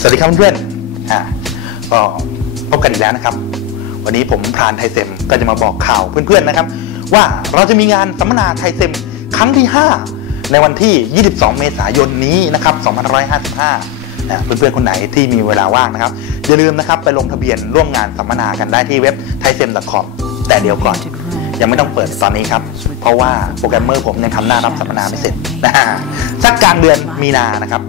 สวัสดีครับเพื่อนๆอ่าก็พบกันอีกแล้วนะครับ วันนี้ผมพรานไทเซมก็จะมาบอกข่าวเพื่อนๆนะครับ ว่าเราจะมีงานสัมมนาไทเซมครั้งที่ 5 ในวันที่ 22 เมษายนนี้นะครับ2555นะเพื่อนๆคนไหนที่มีเวลาว่างนะครับ อย่าลืมนะครับไปลงทะเบียนร่วมงานสัมมนากันได้ที่เว็บ thaisem.com แต่เดี๋ยวก่อน ยังไม่ต้องเปิดตอนนี้ครับ เพราะว่าโปรแกรมเมอร์ผมยังทำหน้ารับสัมมนาไม่เสร็จนะฮะสักกลางเดือนมีนานะครับ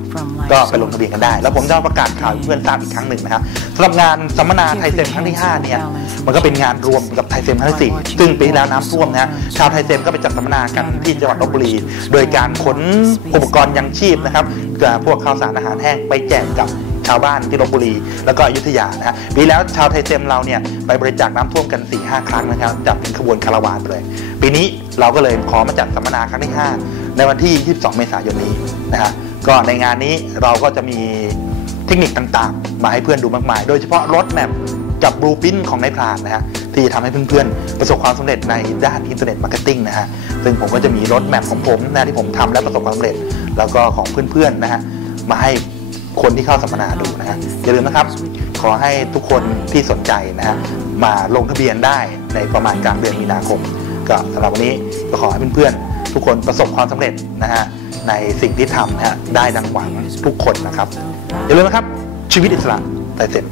ก็ไปลงทะเบียนกันได้ แล้วผมจะประกาศข่าวเพื่อนทราบอีกครั้งหนึ่งนะครับสำหรับงานสัมมนาไทยเซมครั้งที่ 5 เนี่ย มันก็เป็นงานรวมกับไทยเซมครั้งที่4ซึ่งปีที่แล้วน้ำท่วมนะฮะชาวไทยเซมก็ไปจัดสัมมนากันที่จังหวัดลบบุรี โดยการขนอุปกรณ์ยังชีพนะครับกับพวกข้าวสารอาหารแห้งไปแจกกับ ชาวบ้านที่ลบบุรี แล้วก็อยุธยานะฮะปีแล้วชาวไทยเซมเราเนี่ยไปบริจาคน้ำท่วมกัน4-5ครั้งนะครับจัดเป็นขบวนคาราวานไปเลย ปีนี้เราก็เลยขอมาจัดสัมมนาครั้งที่ 5 ในวันที่ 22 เมษายนนี้นะฮะก็ในงานนี้เราก็จะมีเทคนิคต่างๆ มาให้เพื่อนดูมากมาย โดยเฉพาะรถแมพกับบลูพิ้นของนายพรานนะฮะที่ทำให้เพื่อนๆ ประสบความสำเร็จในด้านอินเทอร์เน็ตมาร์เก็ตติ้งนะฮะซึ่งผมก็จะมีรถแมพของผมนะที่ผมทำและประสบความสำเร็จ แล้วก็ของเพื่อนๆนะฮะมาให้ คนที่เข้าสัมมนาดูนะฮะอย่าลืมนะครับ ขอให้ทุกคนที่สนใจนะฮะมาลงทะเบียนได้ในประมาณกลางเดือนมีนาคม ก็สำหรับวันนี้ก็ขอให้เพื่อนๆ ทุกคนประสบความสำเร็จนะฮะในสิ่งที่ทำนะฮะได้ดังหวังทุกคนนะครับอย่าลืมนะครับชีวิตอิสระไตรเสร็จ